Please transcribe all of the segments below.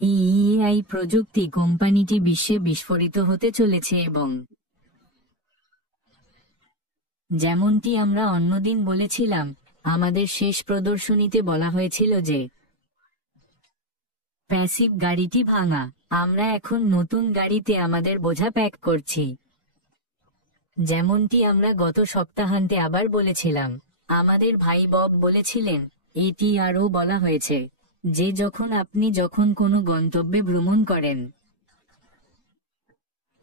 এই এআই প্রযুক্তি কোম্পানিটি বিশ্বে বিস্ফোরিত হতে চলেছে এবং যেমনটি আমরা অন্যদিন বলেছিলাম, আমাদের শেষ প্রদর্শনীতে বলা হয়েছিল যে প্যাসিভ গাড়িটি ভাঙা। আমরা এখন নতুন গাড়িতে আমাদের বোঝা প্যাক করছি। যেমনটি আমরা গত সপ্তাহান্তে আবার বলেছিলাম, আমাদের ভাই বব বলেছিলেন, এটি আরও বলা হয়েছে যে যখন কোনো গন্তব্যে ভ্রমণ করেন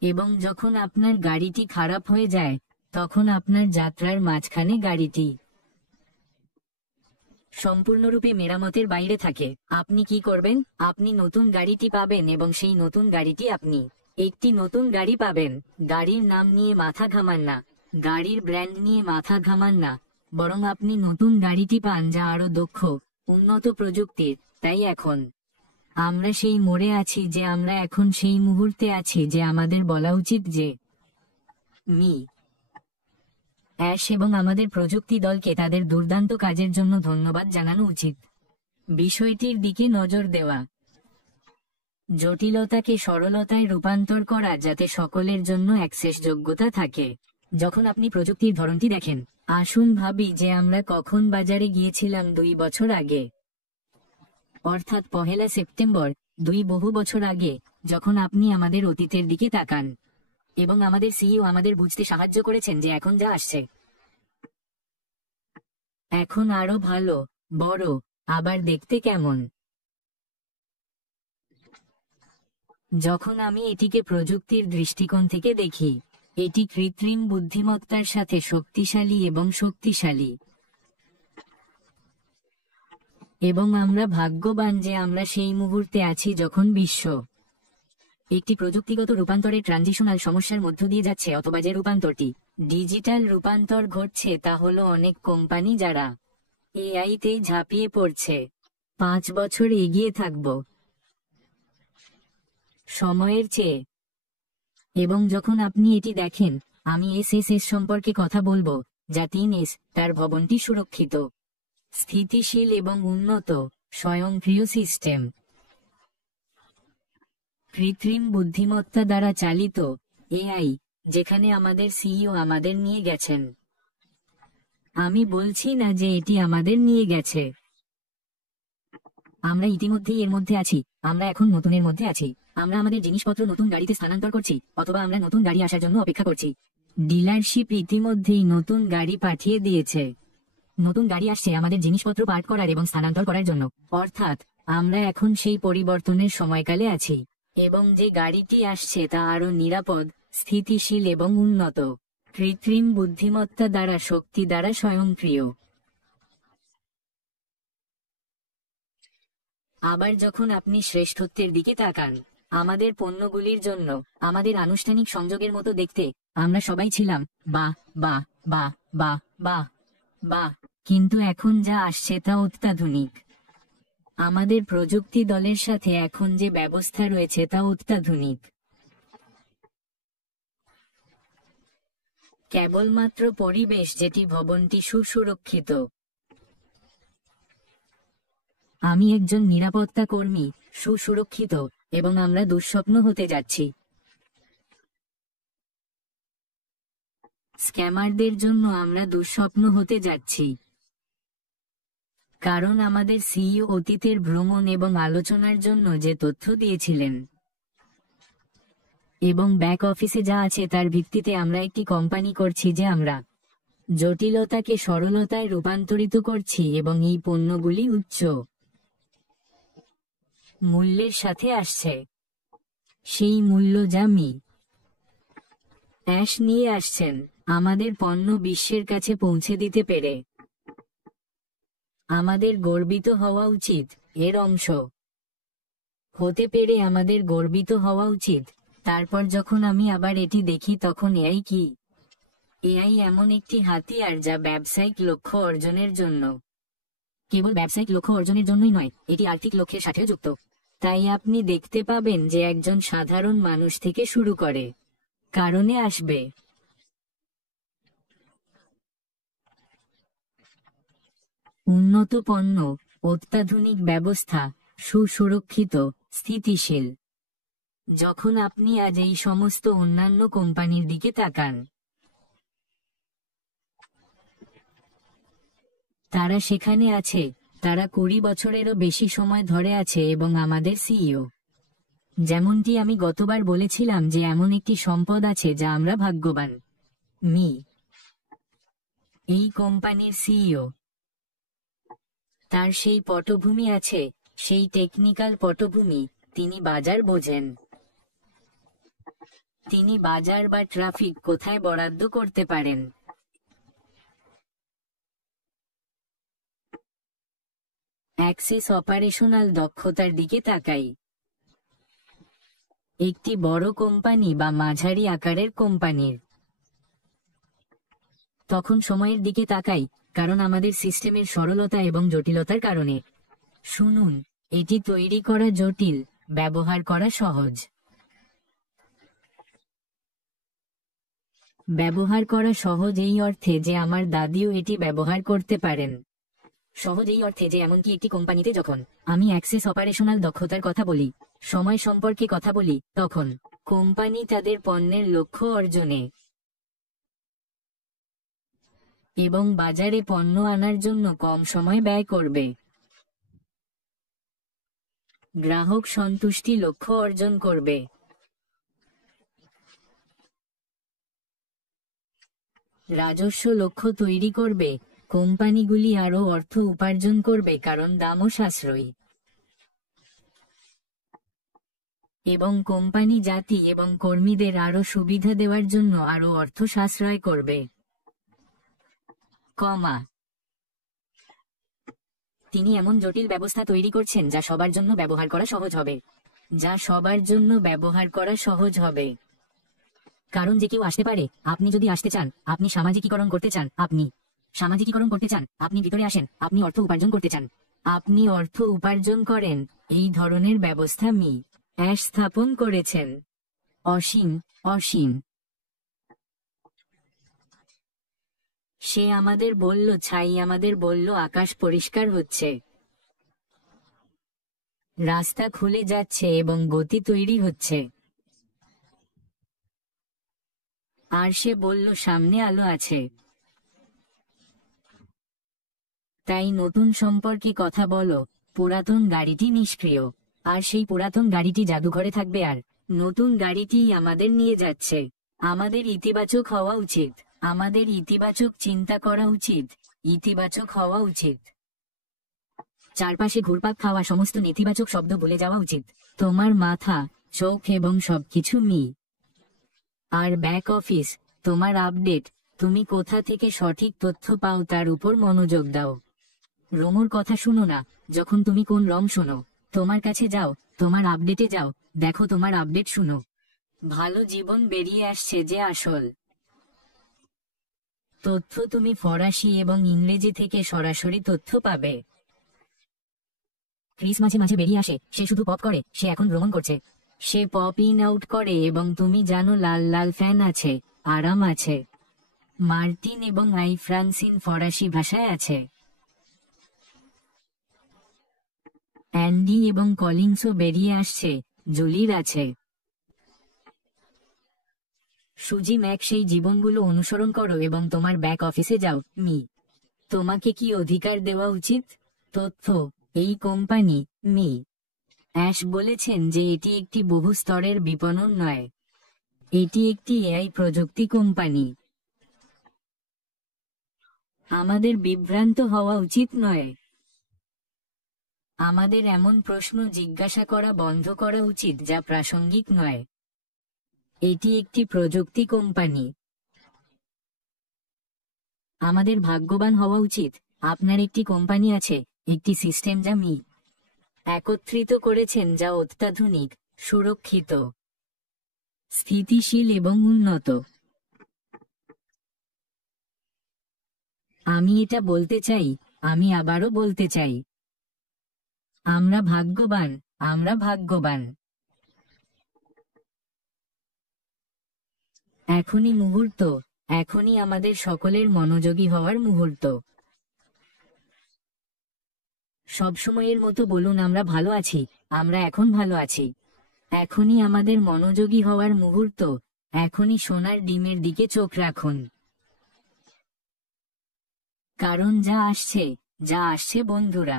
এবং যখন আপনার গাড়িটি খারাপ হয়ে যায়, তখন আপনার যাত্রার মাঝখানে গাড়িটি সম্পূর্ণরূপে মেরামতের বাইরে থাকে, আপনি কি করবেন? আপনি নতুন গাড়িটি পাবেন এবং সেই নতুন গাড়িটি আপনি একটি নতুন গাড়ি পাবেন। গাড়ির নাম নিয়ে মাথা ঘামান না, গাড়ির ব্র্যান্ড নিয়ে মাথা ঘামান না, বরং আপনি নতুন গাড়িটি পান যা আরো দক্ষ, উন্নত প্রযুক্তির। তাই এখন আমরা সেই মোড়ে আছি যে আমরা এখন সেই মুহূর্তে আছি যে আমাদের বলা উচিত যে অ্যাশ এবং আমাদের প্রযুক্তি দলকে তাদের দুর্দান্ত কাজের জন্য ধন্যবাদ জানানো উচিত। বিষয়টির দিকে নজর দেওয়া, জটিলতাকে সরলতায় রূপান্তর করা যাতে সকলের জন্য অ্যাক্সেস যোগ্যতা থাকে। যখন আপনি প্রযুক্তির ধরনটি দেখেন, আসুন ভাবি যে আমরা কখন বাজারে গিয়েছিলাম 2 বছর আগে, অর্থাৎ 1 সেপ্টেম্বর, বহু বছর আগে, যখন আপনি আমাদের অতীতের দিকে তাকান এবং আমাদের সিইও আমাদের বুঝতে সাহায্য করেছেন যে এখন যা আসছে এখন আরো ভালো, বড়, আবার দেখতে কেমন। যখন আমি এটিকে প্রযুক্তির দৃষ্টিকোণ থেকে দেখি, এটি কৃত্রিম বুদ্ধিমত্তার সাথে শক্তিশালী এবং শক্তিশালী, এবং আমরা ভাগ্যবান যে আমরা সেই মুহূর্তে আছি যখন বিশ্ব একটি প্রযুক্তিগত রূপান্তরের ট্রানজিশনাল সমস্যার মধ্য দিয়ে যাচ্ছে, অথবা যে রূপান্তরটি ডিজিটাল রূপান্তর ঘটছে তা হলো অনেক কোম্পানি যারা এআইতে ঝাঁপিয়ে পড়ছে। 5 বছর এগিয়ে থাকব সময়ের চেয়ে। এবং যখন আপনি এটি দেখেন, আমি এসএসএস সম্পর্কে কথা বলবো, যা 3S, তার ভবনটি সুরক্ষিত, স্থিতিশীল এবং উন্নত স্বয়ংক্রিয় সিস্টেম, কৃত্রিম বুদ্ধিমত্তা দ্বারা চালিত এআই, যেখানে আমাদের সিইও আমাদের নিয়ে গেছেন। আমি বলছি না যে এটি আমাদের নিয়ে গেছে, আমরা ইতিমধ্যেই এর মধ্যে আছি, আমরা এখন নতুনের মধ্যে আছি। আমরা আমাদের জিনিসপত্র নতুন গাড়িতে স্থানান্তর করছি, অথবা আমরা নতুন গাড়ি আসার জন্য অপেক্ষা করছি। ডিলারশিপ ইতিমধ্যেই নতুন গাড়ি পাঠিয়ে দিয়েছে। নতুন গাড়ি আসছে আমাদের জিনিসপত্র পার্ক করার এবং স্থানান্তর করার জন্য। অর্থাৎ আমরা এখন সেই পরিবর্তনের সময়কালে আছি, এবং যে গাড়িটি আসছে তা আরো নিরাপদ, স্থিতিশীল এবং উন্নত, কৃত্রিম বুদ্ধিমত্তা দ্বারা শক্তি দ্বারা স্বয়ংক্রিয়। আবার যখন আপনি শ্রেষ্ঠত্বের দিকে তাকান, আমাদের পণ্যগুলির জন্য আমাদের আনুষ্ঠানিক সংযোগের মতো দেখতে, আমরা সবাই ছিলাম বাহ বাহ বাহ বাহ বাহ বাহ, কিন্তু এখন যা আসছে তা অত্যাধুনিক। আমাদের প্রযুক্তি দলের সাথে এখন যে ব্যবস্থা রয়েছে তা অত্যাধুনিক। কেবলমাত্র পরিবেশ যেটি ভবনটি সুসুরক্ষিত। আমি একজন নিরাপত্তা কর্মী, সুসুরক্ষিত, এবং আমরা দুঃস্বপ্ন হতে যাচ্ছি। স্ক্যামারদের জন্য আমরা দুঃস্বপ্ন হতে যাচ্ছি, কারণ আমাদের সিইও অতীতের ভ্রমণ এবং আলোচনার জন্য যে তথ্য দিয়েছিলেন এবং ব্যাক অফিসে যা আছে তার ভিত্তিতে আমরা একটি কোম্পানি করছি যে আমরা জটিলতাকে সরলতায় রূপান্তরিত করছি, এবং এই পণ্যগুলি উচ্চ মূল্যের সাথে আসছে, সেই মূল্য যা অ্যাশ নিয়ে আসছেন। আমাদের পণ্য বিশ্বের কাছে পৌঁছে দিতে পেরে আমাদের গর্বিত হওয়া উচিত, এর অংশ হতে পেরে আমাদের গর্বিত হওয়া উচিত। তারপর যখন আমি আবার এটি দেখি, তখন এআই কি? এআই এমন একটি হাতিয়ার যা ব্যবসায়িক লক্ষ্য অর্জনের জন্য, কেবল ব্যবসায়িক লক্ষ্য অর্জনের জন্যই নয়, এটি আর্থিক লক্ষ্যের সাথেও যুক্ত। তাই আপনি দেখতে পাবেন যে একজন সাধারণ মানুষ থেকে শুরু করে কারণে আসবে উন্নত পণ্য, অত্যাধুনিক ব্যবস্থা, সুসুরক্ষিত, স্থিতিশীল। যখন আপনি আজ এই সমস্ত অন্যান্য কোম্পানির দিকে তাকান, তারা সেখানে আছে, তারা 20 বছরেরও বেশি সময় ধরে আছে এবং আমাদের সিইও, যেমনটি আমি গতবার বলেছিলাম যে এমন একটি সম্পদ আছে যা আমরা ভাগ্যবান। এই কোম্পানির সিইও, তার সেই পটভূমি আছে, সেই টেকনিক্যাল পটভূমি, তিনি বাজার বোঝেন। তিনি বাজার বা ট্রাফিক কোথায় বরাদ্দ করতে পারেন। অ্যাক্সেস অপারেশনাল দক্ষতার দিকে তাকাই। একটি বড় কোম্পানি বা মাঝারি আকারের কোম্পানির, তখন সময়ের দিকে তাকাই, কারণ আমাদের সিস্টেমের সরলতা এবং জটিলতার কারণে। শুনুন, এটি তৈরি করা জটিল, ব্যবহার করা সহজ। ব্যবহার করা সহজ এই অর্থে যে আমার দাদিও এটি ব্যবহার করতে পারেন। সহজ এই অর্থে যে এমনকি একটি কোম্পানিতে যখন আমি অ্যাক্সেস অপারেশনাল দক্ষতার কথা বলি, সময় সম্পর্কে কথা বলি, তখন কোম্পানি তাদের পণ্যের লক্ষ্য অর্জনে এবং বাজারে পণ্য আনার জন্য কম সময় ব্যয় করবে। গ্রাহক সন্তুষ্টি লক্ষ্য অর্জন করবে। রাজস্ব লক্ষ্য তৈরি করবে। কোম্পানিগুলি আরও অর্থ উপার্জন করবে কারণ দামও সাশ্রয়ী। এবং কোম্পানি জাতি এবং কর্মীদের আরও সুবিধা দেওয়ার জন্য আরও অর্থ সাশ্রয় করবে। তিনি এমন জটিল ব্যবস্থা তৈরি করছেন যা সবার জন্য ব্যবহার করা সহজ হবে। কারণ যে কেউ আসতে পারে। আপনি যদি আসতে চান, আপনি সামাজিকীকরণ করতে চান, আপনি ভিতরে আসেন, আপনি অর্থ উপার্জন করতে চান, আপনি অর্থ উপার্জন করেন। এই ধরনের ব্যবস্থা অ্যাশ স্থাপন করেছেন। অসীম। সে আমাদের বলল আমাদের বলল আকাশ পরিষ্কার হচ্ছে, রাস্তা খুলে যাচ্ছে এবং গতি তৈরি হচ্ছে। আর সে বলল সামনে আলো আছে। তাই নতুন সম্পর্কে কথা বলো। পুরাতন গাড়িটি নিষ্ক্রিয়, আর সেই পুরাতন গাড়িটি জাদুঘরে থাকবে, আর নতুন গাড়িটি আমাদের নিয়ে যাচ্ছে। আমাদের ইতিবাচক হওয়া উচিত। আমাদের ইতিবাচক চিন্তা করা উচিত, ইতিবাচক হওয়া উচিত। চারপাশে ঘুরপাক খাওয়া সমস্ত নেতিবাচক শব্দ ভুলে যাওয়া উচিত। তোমার মাথা, চোখ এবং সবকিছু আর ব্যাক অফিস, তোমার আপডেট, তুমি কোথা থেকে সঠিক তথ্য পাও তার উপর মনোযোগ দাও। রোমোর কথা শুনো না। যখন তুমি কোন রং শোনো, তোমার কাছে যাও, তোমার আপডেটে যাও, দেখো তোমার আপডেট শুনো। ভালো জীবন বেরিয়ে আসছে যে আসল তথ্য। তুমি ফরাসি এবং ইংরেজি থেকে সরাসরি তথ্য পাবে। ক্রিস মাঝে মাঝে বেরিয়ে আসে, সে শুধু পপ করে, সে এখন ভ্রমণ করছে। সে পপ ইন আউট করে এবং তুমি জানো লাল লাল ফ্যান আছে, আরাম আছে। মার্টিন এবং ফ্রান্সিন ফরাসি ভাষায় আছে। অ্যান্ডি এবং কলিন্সও বেরিয়ে আসছে, জুলির আছে। সুজি ম্যাক, সেই জীবনগুলো অনুসরণ করো এবং তোমার ব্যাক অফিসে যাও। তোমাকে কি অধিকার দেওয়া উচিত? তথ্য। এই কোম্পানি অ্যাশ বলেছেন যে এটি একটি বহু স্তরের বিপণন নয়, এটি একটি এআই প্রযুক্তি কোম্পানি। আমাদের বিভ্রান্ত হওয়া উচিত নয়। আমাদের এমন প্রশ্ন জিজ্ঞাসা করা বন্ধ করা উচিত যা প্রাসঙ্গিক নয়। এটি একটি প্রযুক্তি কোম্পানি। আমাদের ভাগ্যবান হওয়া উচিত। আপনার একটি কোম্পানি আছে, একটি সিস্টেম যা একত্রিত করেছেন, যা অত্যাধুনিক, সুরক্ষিত, স্থিতিশীল এবং উন্নত। আমি এটা বলতে চাই, আমি আবারও বলতে চাই, আমরা ভাগ্যবান, আমরা ভাগ্যবান। এখনই মুহূর্ত, এখনই আমাদের সকলের মনোযোগী হওয়ার মুহূর্ত। সব সময়ের মতো বলুন আমরা ভালো আছি, আমরা এখন ভালো আছি। এখনই আমাদের মনোযোগী হওয়ার মুহূর্ত, এখনই সোনার ডিমের দিকে চোখ রাখুন। কারণ যা আসছে বন্ধুরা,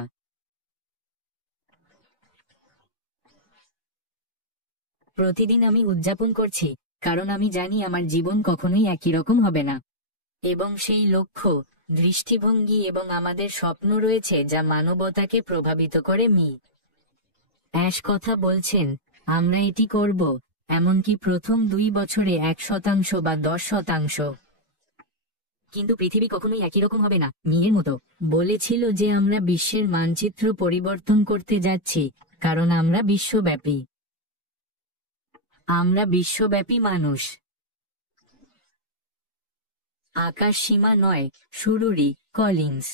প্রতিদিন আমি উদযাপন করছি, কারণ আমি জানি আমার জীবন কখনোই একই রকম হবে না। এবং সেই লক্ষ্য, দৃষ্টিভঙ্গি এবং আমাদের স্বপ্ন রয়েছে যা মানবতাকে প্রভাবিত করে। অ্যাশ কথা বলছেন, আমরা এটি করব, এমনকি প্রথম 2 বছরে 1% বা 10%। কিন্তু পৃথিবী কখনোই একই রকম হবে না। মিয়ের মতো বলেছিল যে আমরা বিশ্বের মানচিত্র পরিবর্তন করতে যাচ্ছি, কারণ আমরা বিশ্বব্যাপী মানুষ। আকাশ সীমা নয়। সুরুরি কলিন্স।